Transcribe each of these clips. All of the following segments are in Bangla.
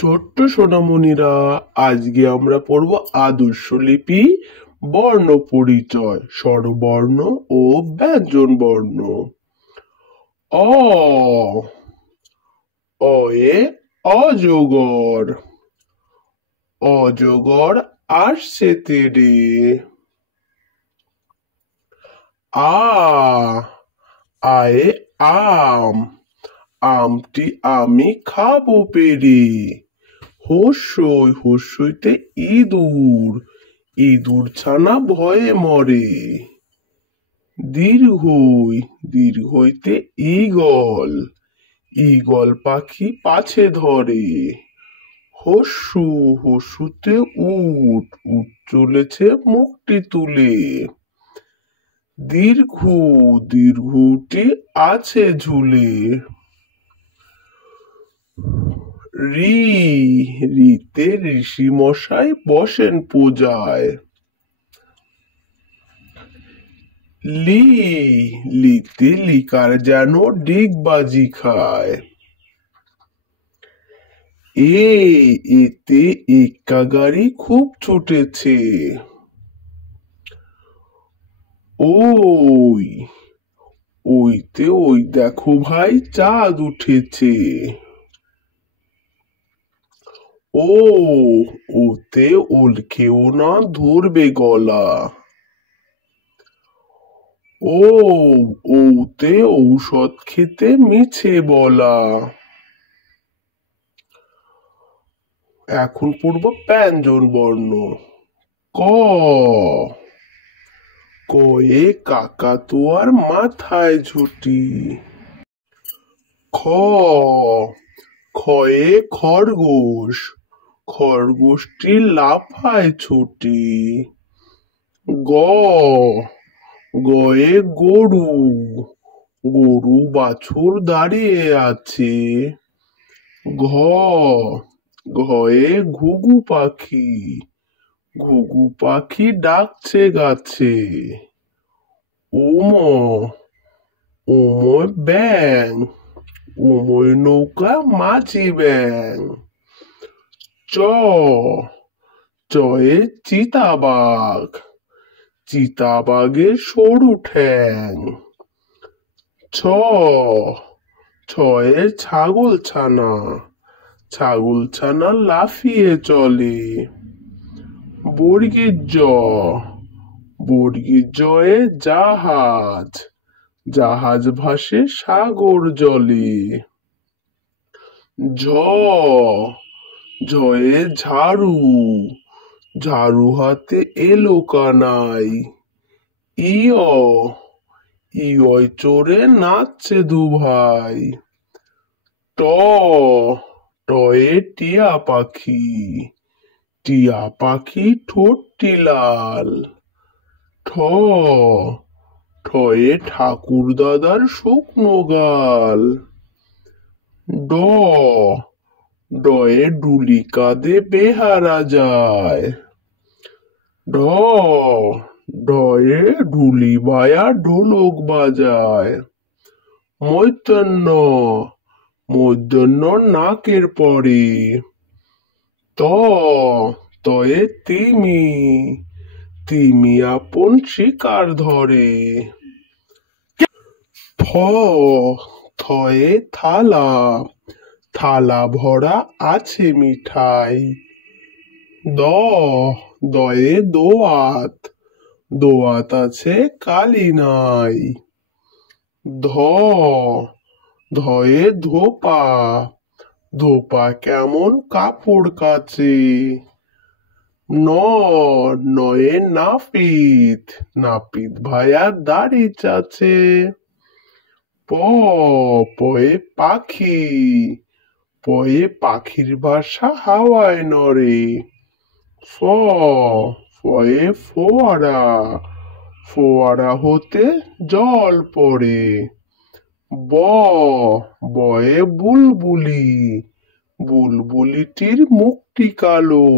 ছোট্ট সোনামণিরা, আজকে আমরা পড়ব আদর্শলিপি, বর্ণ পরিচয়, স্বরবর্ণ ও ব্যঞ্জন বর্ণ। অ অয়ে অজগর। অজগর আসছে তেড়ে। আয়ে আম। আমটি আমি খাবো পেড়ে। হস্যই হস্যইতে ইঁদুর। ইঁদুর ছানা ভয়ে মরে। দীর্ঘই দীর্ঘইতে ঈগল। ঈগল পাখি পাছে ধরে। হস্যু হস্যুতে উট। উট চলেছে মুখটি তুলে। দীর্ঘ দীর্ঘটি আছে ঝুলে। রি রিতে ঋষি মশাই বসেন পূজায়। লি লিতে লিকার যেন ডিগবাজি খায়। এতে এক্কা গাড়ি খুব ছুটেছে। ওই ওইতে ওই দেখো ভাই চাঁদ উঠেছে। ওতে ওল খেও না ধরবে গলা। ওতে ঔষধ খেতে মিছে বলা। এখন পড়ব ব্যঞ্জন বর্ণ। ক কয়ে কাকাতুয়ার মাথায় ঝুঁটি। খ খয়ে খরগোশ। খরগোশটি লাফায় ছুটি। গ গয়ে গরু। গরু বাছুর দাঁড়িয়ে আছে। ঘ ঘয়ে ঘুঘু পাখি। ঘুঘু পাখি ডাকছে গাছে। উম উময় ব্যাং। উময় নৌকা মাঝি ব্যাং। চ চয়ে চিতাবাঘ। চিতাবাঘের সরু ঠ্যাং। ছ ছয়ে ছাগল ছানা। ছাগল ছানা লাফিয়ে চলে। বর্গীর জ বর্গীর জয়ে জাহাজ। জাহাজ ভাসে সাগর জলে। ঝ ঝয়ে ঝাড়ু। ঝাড়ু হাতে এলো কানাই। ইয় ইয় চড়ে নাচছে দুভাই। ট টয়ে টিয়া পাখি। টিয়া পাখি ঠোঁটটি লাল। ঠ ঠয়ে ঠাকুর দাদার শুকনো গাল। ড ডয়ে ডুলি কাঁধে বেহারা যায়। ঢ ঢয়ে ঢুলি বায়া ঢোলক বাজায়। মূর্ধন্য মূর্ধন্য নাকের পরে। ত তয়ে তিমি। তিমি আপন শিকার ধরে। থ থয়ে থালা। থালা ভরা আছে মিঠাই। দ দয়ে দোয়াত। দোয়াত আছে কালি নাই। ধ ধয়ে ধোপা। ধোপা কেমন কাপড় কাচে। ন নয়ে নাপিত। নাপিত ভায়া দাড়ি চাচে। প পয়ে পাখি। পয়ে পাখির বাসা হাওয়ায় নড়ে। ফ ফয়ে ফোয়ারা। ফোয়ারা হতে জল পড়ে। ব বয়ে বুলবুলি। বুলবুলিটির মুখটি কালো।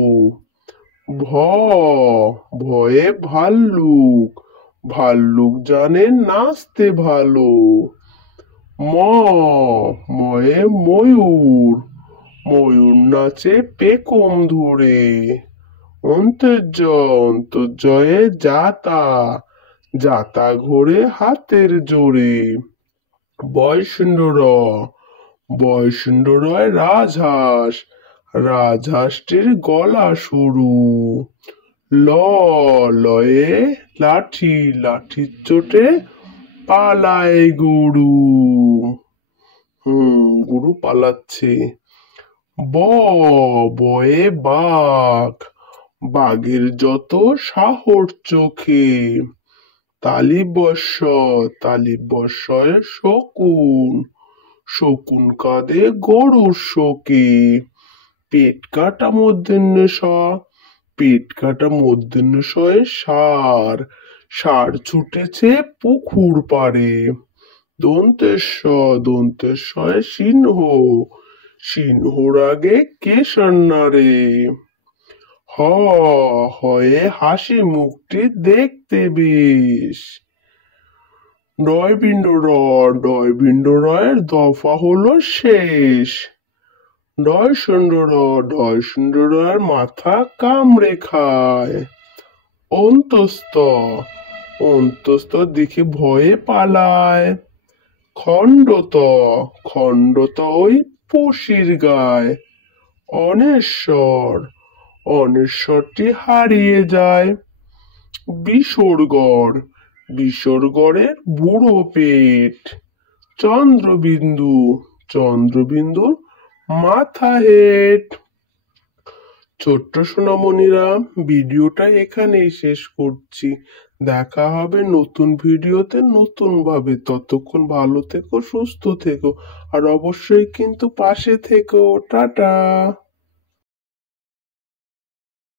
ভ ভয়ে ভাল্লুক। ভাল্লুক জানে নাচতে ভালো। ম ময়ে ময়ূর। ময়ূর নাচে পেখম ধরে। অন্তর্জয়ে যাতা, যাতা ঘোরে হাতের জোরে। বয়সেন্দ্র র, বয়সেন্দ্র রয় রাজহাঁস, রাজহাঁসটির গলা সরু। ল, লয়ে লাঠি, লাঠির চোটে পালায় গরু। গরু পালাচ্ছে। ব, বয়ে বাঘ, বাঘের যত সাহস চোখে। তালিবস্য, তালিবস্যয় শকুন, শকুন কাঁদে গরুর শোকে। পেট কাটা মূর্ধন্য ষ, পেট কাটা মূর্ধন্য শয়ে ষাঁড়, ষাঁড় ছুটেছে পুকুর পাড়ে। দন্তেশ্ব, দন্তেশ্বয় সিংহ, সিংহর আগে কেশর নাড়ে। হ, হয়ে হাসি মুখটি দেখতে বেশ। ডয়বিন্দ র, ডয়বিন্দ রয়ের দফা হলো শেষ। ডয়সুন্দ র, ডয়সুন্দ রয়ের মাথা কামড়ে খায়। অন্তস্থ, অন্তস্থ দেখে ভয়ে পালায়। খণ্ডত, খণ্ডত ওই পুষির গায়। অনেশ্বর, অনেশ্বরটি হারিয়ে যায়। বিসর্গড়, বিসর্গড়ের বুড়ো পেট। চন্দ্রবিন্দু, চন্দ্রবিন্দুর মাথা হেট। ছোট্ট সোনামণিরা, ভিডিওটা এখানেই শেষ করছি। দেখা হবে নতুন ভিডিওতে নতুন ভাবে। ততক্ষণ ভালো থেকো, সুস্থ থেকো, আর অবশ্যই কিন্তু পাশে থেকো। টাটা।